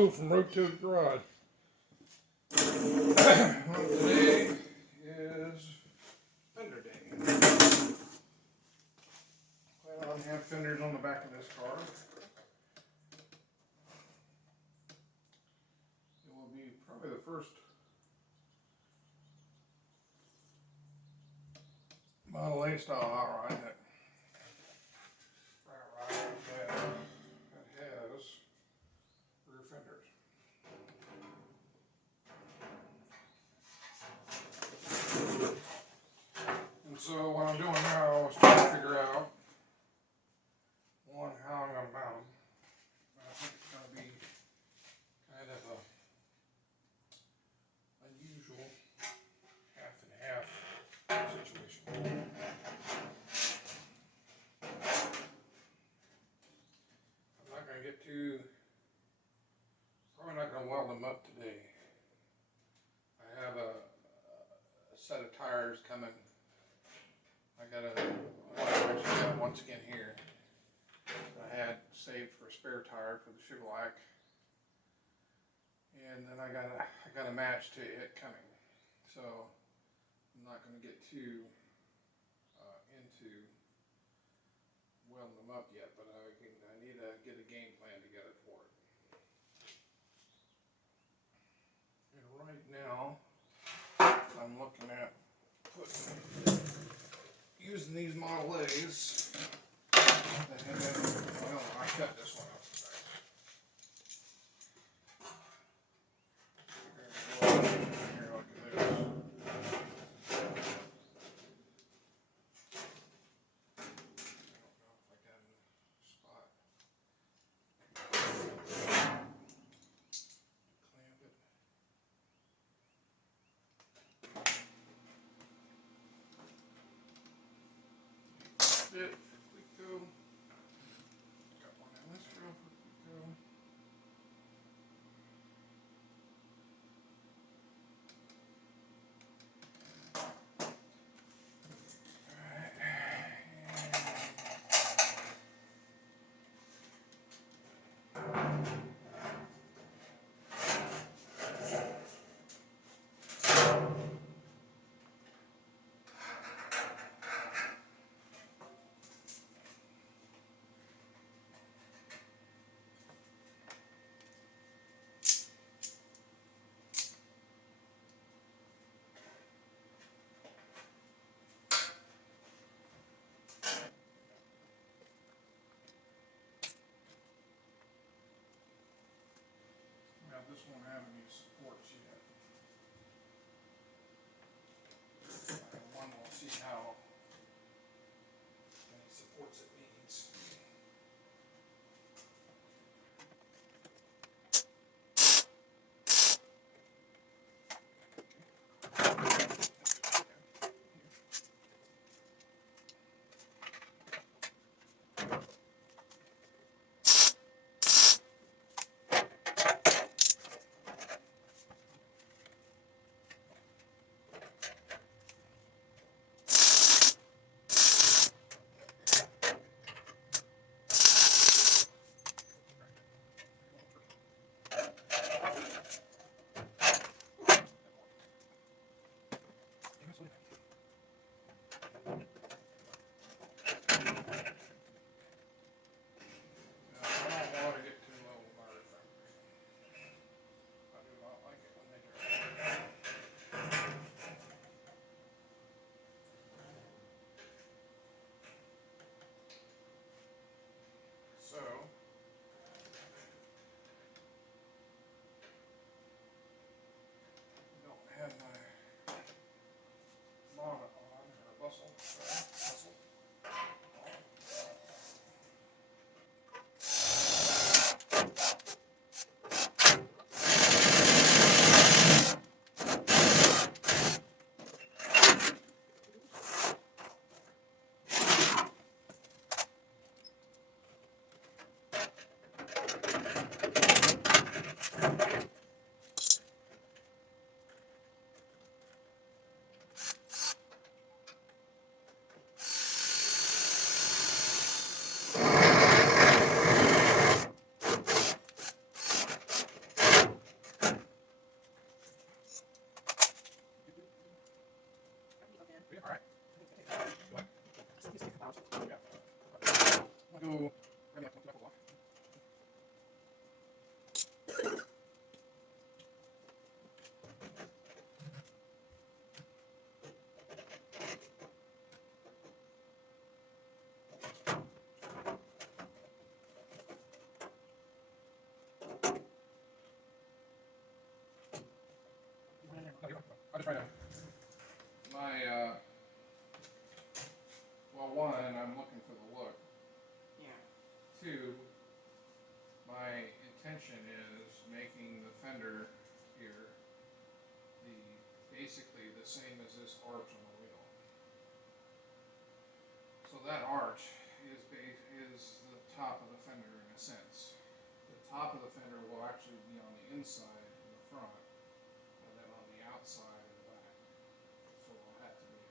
Hello from Road to the Garage. Today is Fender Day. Plan on having fenders on the back of this car. It will be probably the first Model A style hot rod that has rear fenders. And so what I'm doing now is trying to figure out, one, how I'm going to mount them. I think it's going to be kind of a unusual half and half situation. I'm not going to get too, probably not going to weld them up today. I have a set of tires coming. I got once again here. I had saved for a spare tire for the Chevrolet, and then I got a match to it coming. So I'm not going to get too into welding them up yet, but I need to get a game plan together for it. And right now I'm looking at using these Model A's that have, well, I cut this one off the back. Here, look at this. I don't know if I got a spot. Clamp it. Bit, quick go. Got one in this row for quick go. go. I'll try to. Well, one, I'm looking for the look. Yeah. Two, my intention is making the fender here basically the same as this arch on the wheel. So that arch is the top of the fender in a sense. The top of the fender will actually be on the inside in the front, and then on the outside in the back. So there'll have to be a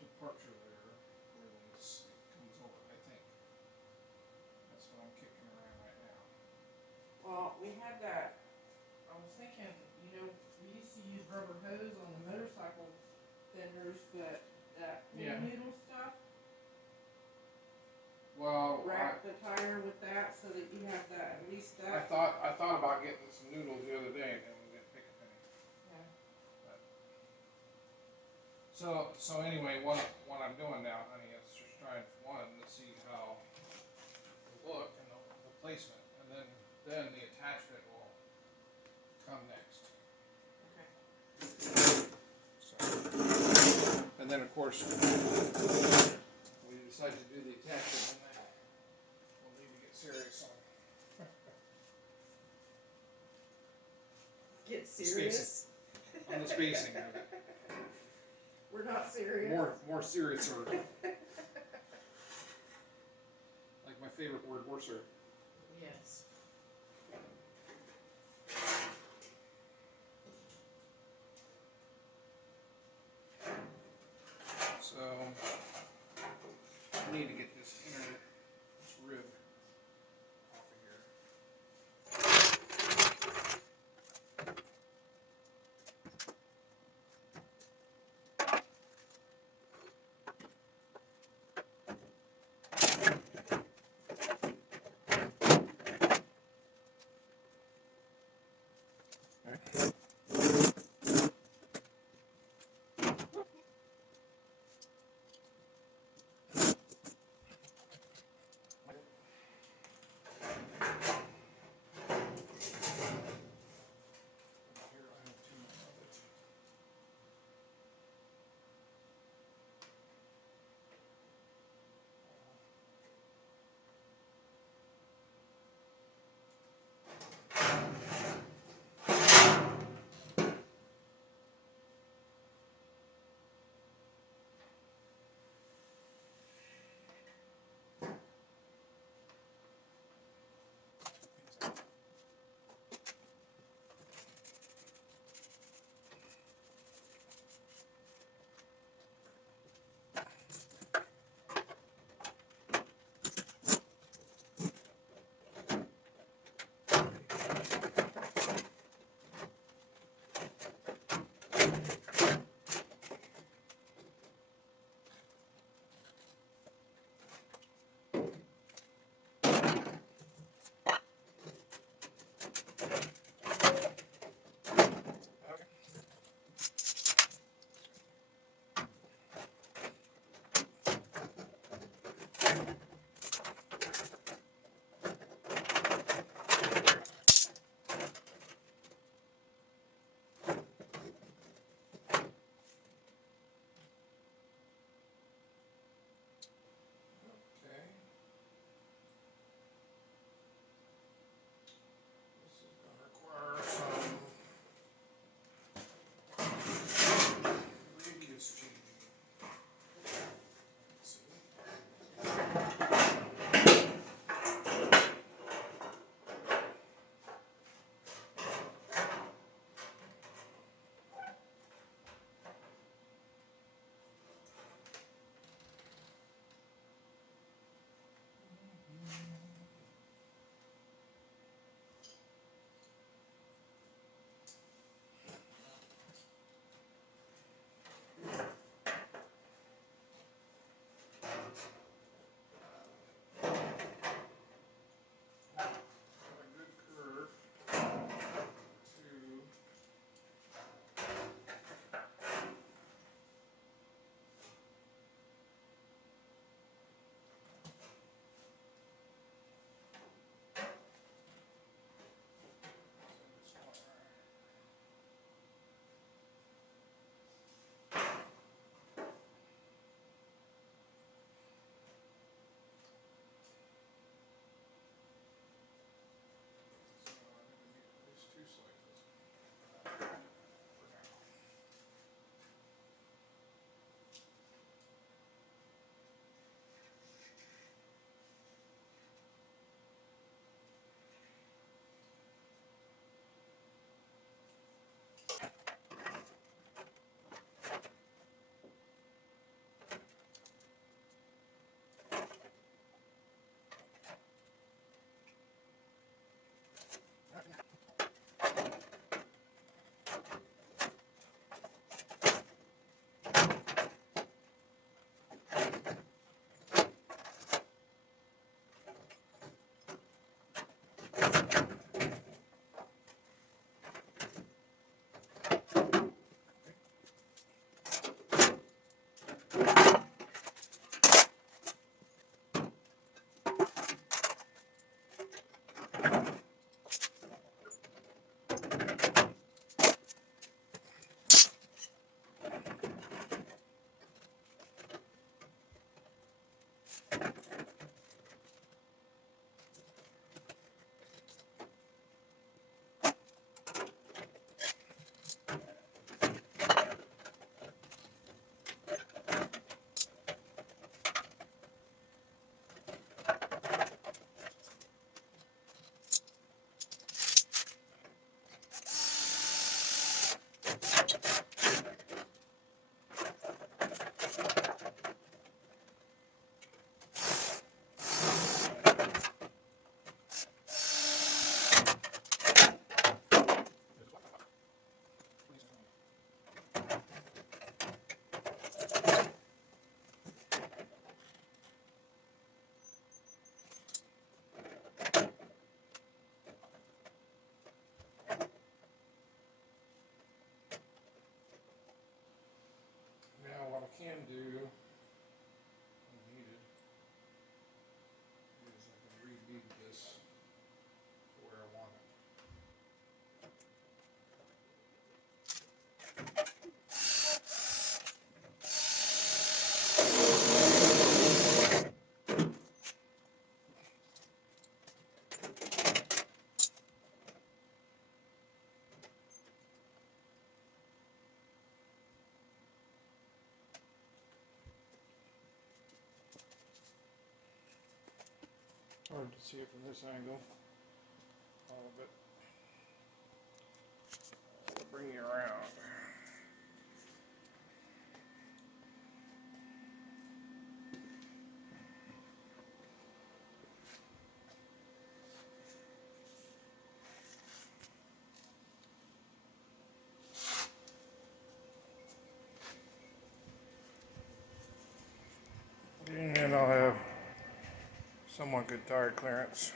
departure there where this comes over, I think. That's what I'm kicking around right now. Well, we had that, I was thinking, we used to use rubber hose on the motorcycle fenders, but that Yeah. noodle stuff, Well, wrap the tire with that so that you have that, at least I that. thought about getting some noodles the other day, and then we didn't pick a penny. Yeah. So anyway, what I'm doing now, honey, is just trying to see how the look and the placement, and then the attachment will come next. Okay. So, and then of course, we decide to do the attachment, and then we'll need to get serious Get serious? on the spacing of it. We're not serious. More serious, or like my favorite word, worser. Yes. So I need to get this rib off of here. Hard to see it from this angle. All of it. I'll bring you around. And I'll have somewhat good tire clearance.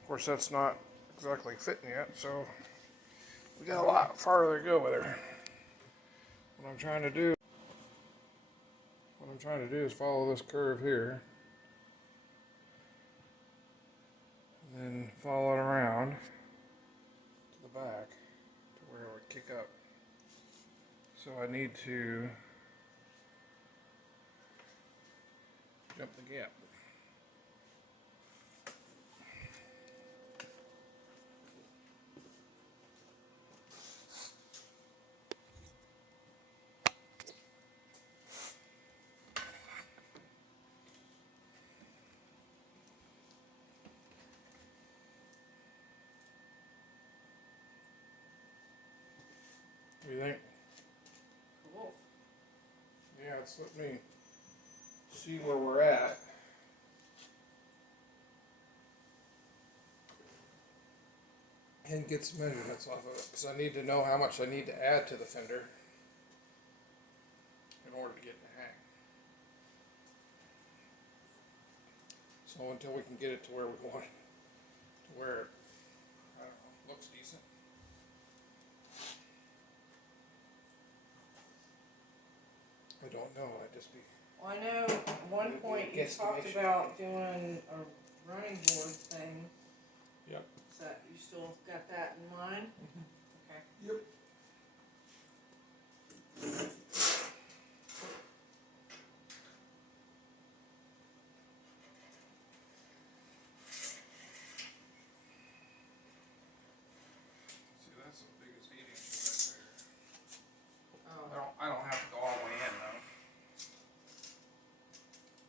Of course, that's not exactly fitting yet, so we got a lot farther to go with her. What I'm trying to do is follow this curve here, and then follow it around to the back to where it would kick up. So I need to jump the gap. What do you think? Cool. Yeah, it's let me see where we're at. And get some measurements off of it, because I need to know how much I need to add to the fender in order to get in the hang. So until we can get it to where we want it, to where it, I don't know, looks decent. I don't know, I'd just be, Well, I know at one point you talked Guesstimation. about doing a running board thing. Yep. Is that, you still got that in mind? Okay. Yep. See, that's the biggest 8 inches right there. Oh, I don't have to go all the way in though.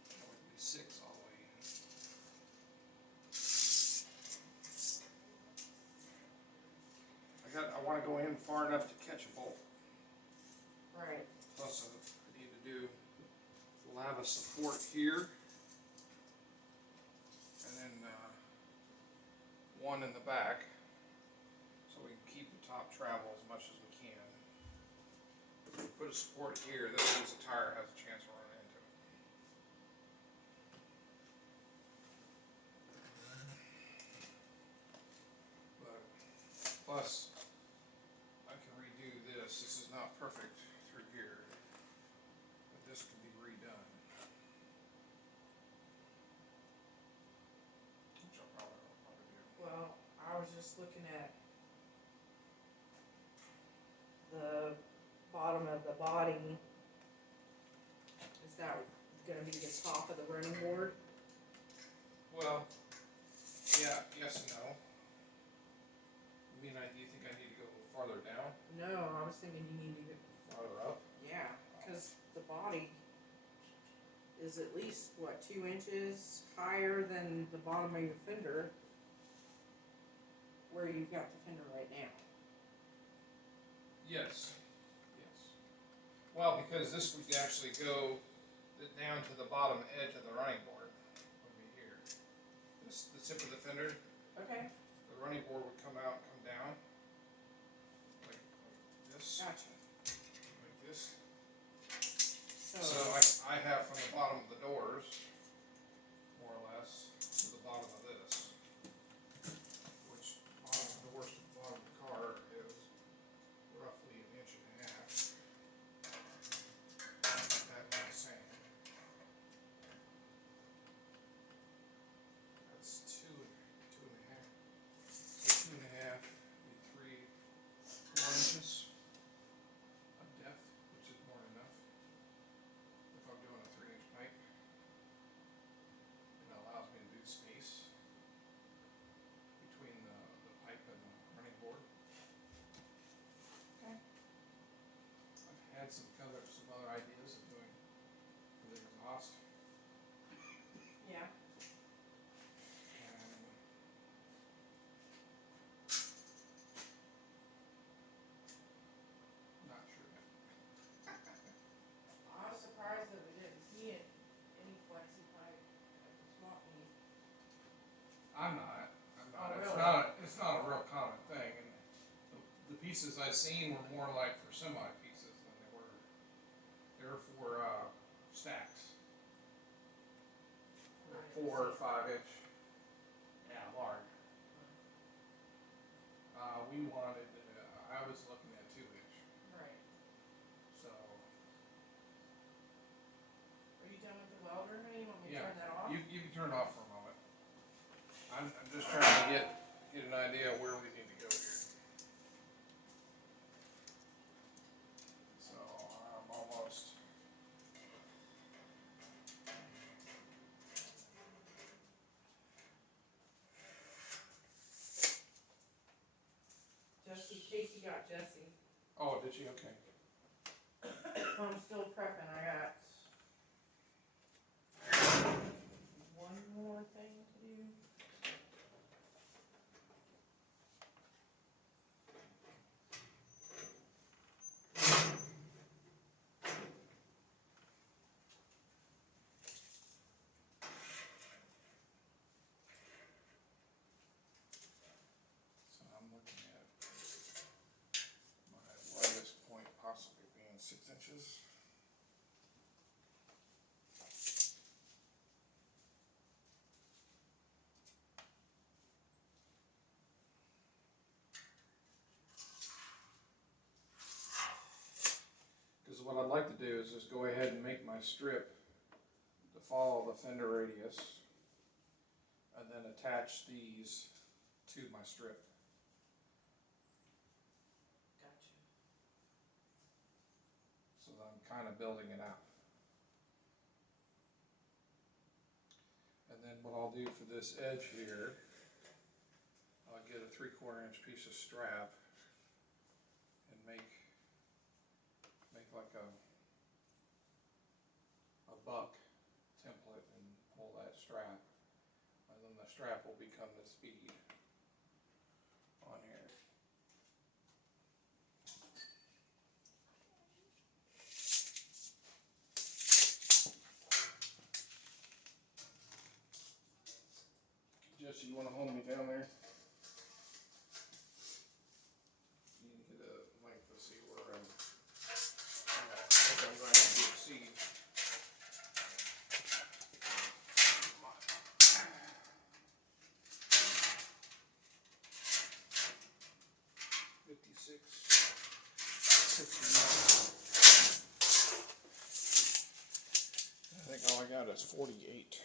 That would be 6 all the way in. I want to go in far enough to catch a bolt. right. Plus, I need to do, we'll have a support here, and then one in the back, so we can keep the top travel as much as we can. If we put a support here, that means the tire has a chance of running into it. But, plus, I can redo this. This is not perfect through here, but this can be redone. Which I'll probably do. Well, I was just looking at the bottom of the body. Is that gonna be the top of the running board? Well, yeah, yes and no. You think I need to go farther down, No, I was thinking you need to get, farther up? yeah, cause the body is at least, what, 2 inches higher than the bottom of your fender, where you've got the fender right now. Yes, yes. Well, because this would actually go down to the bottom edge of the running board, would be here. This, the tip of the fender, Okay, the running board would come out and come down, like this, gotcha. like this. So, So I have from the bottom of the doors, more or less, to the bottom of this, which bottom of the doors to the bottom of the car is roughly 1.5 inches. That would be the same. That's 2.5. So 2.5 would be 4 inches of depth, which is more than enough if I'm doing a 3-inch pipe. I'm not. Oh, It's really? not. It's not a real common thing. And the pieces I seen were more like for semi pieces than they were. They were for stacks, Right. 4 or 5 inch. Yeah, large. We wanted. I was looking at 2 inch. Right. So Are you done with the welder, honey? You want me to yeah, turn that off? you can turn it off for a moment. I'm just trying to get an idea of where we need to go here. So I'm almost. Jesse, Casey got Jesse. Oh, did she? Okay. I'm still prepping. I got one more thing to do. So I'm looking at my lightest point possibly being 6 inches. Because what I'd like to do is just go ahead and make my strip to follow the fender radius, and then attach these to my strip. Gotcha. So that I'm kind of building it out. And then what I'll do for this edge here, I'll get a 3/4 inch piece of strap and make like a buck template and pull that strap, and then the strap will become this bead on here. Jesse, you want to hold me down there? You can get a length to see where I think I'm going to exceed. 56, 59. I think all I got is 48.